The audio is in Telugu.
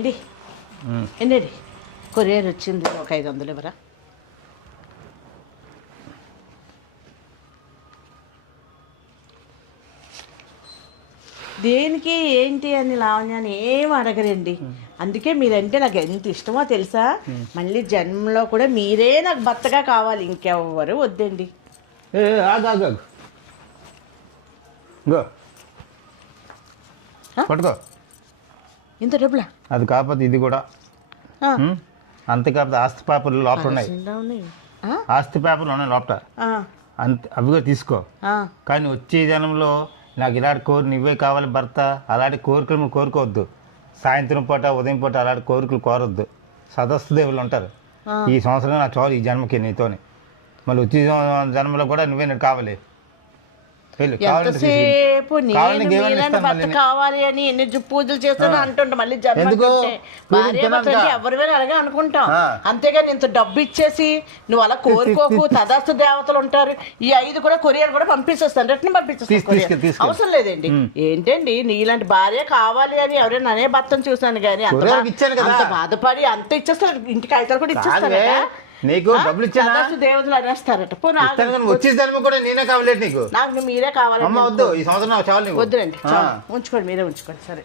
అండి ఏంటండి కొరియర్ వచ్చింది, ఒక 500 ఇవ్వరా? దేనికి ఏంటి అని లావణ్యాన్ని ఏం అడగరండి. అందుకే మీరంటే నాకు ఎంత ఇష్టమో తెలుసా. మళ్ళీ జన్మలో కూడా మీరే నాకు భర్తగా కావాలి, ఇంకెవ్వరు వద్దండి. పట్టుకో. ఇంత డబ్బులా? అది కాకపోతే ఇది కూడా అంతే. కాకపోతే ఆస్తి పేపర్లు లోపల ఉన్నాయి, ఆస్తి పేపర్లు ఉన్నాయి లోపల, అంతే. అవి కూడా తీసుకో. కానీ వచ్చే జనంలో నాకు ఇలాంటి నువ్వే కావాలి భర్త, అలాంటి కోరికలు నువ్వు కోరుకోవద్దు. సాయంత్రం పూట ఉదయం పూట అలాంటి కోరికలు కోరొద్దు. సదస్సు దేవుళ్ళు ఉంటారు. ఈ సంవత్సరం నా చాలు, ఈ జన్మకి నీతోని. మళ్ళీ వచ్చే జన్మలో కూడా నువ్వే నాకు కావాలి. ఎంతసేపు భర్త కావాలి అని ఎన్ని పూజలు చేస్తాను అంటుంటా. మళ్ళీ ఎవరివైనా అలాగే అనుకుంటాం, అంతేగాని ఇంత డబ్బు ఇచ్చేసి నువ్వు అలా కోరుకోకు. తదాస్తు దేవతలు ఉంటారు. ఈ 5 కూడా కొరియర్ కూడా పంపించేస్తాను, రిటర్న్ పంపించేస్తాను. అవసరం లేదండి. ఏంటండి నీలాంటి భార్య కావాలి అని ఎవరైనా అనే భర్తను చూసాను కానీ అంత బాధపడి అంత ఇచ్చేస్తారు. ఇంటికి 5 కూడా ఇచ్చేస్తాను. నీకు డబ్బులు ఇచ్చాను, దేవతలు అనేస్తారట. వచ్చే జన్మ కూడా నేనే కావాలి నీకు. నాకు మీరే కావాలి. వద్దు, ఈ సంవత్సరం నాకు చాలు. వద్దురండి, ఉంచుకోండి, మీరే ఉంచుకోండి. సరే.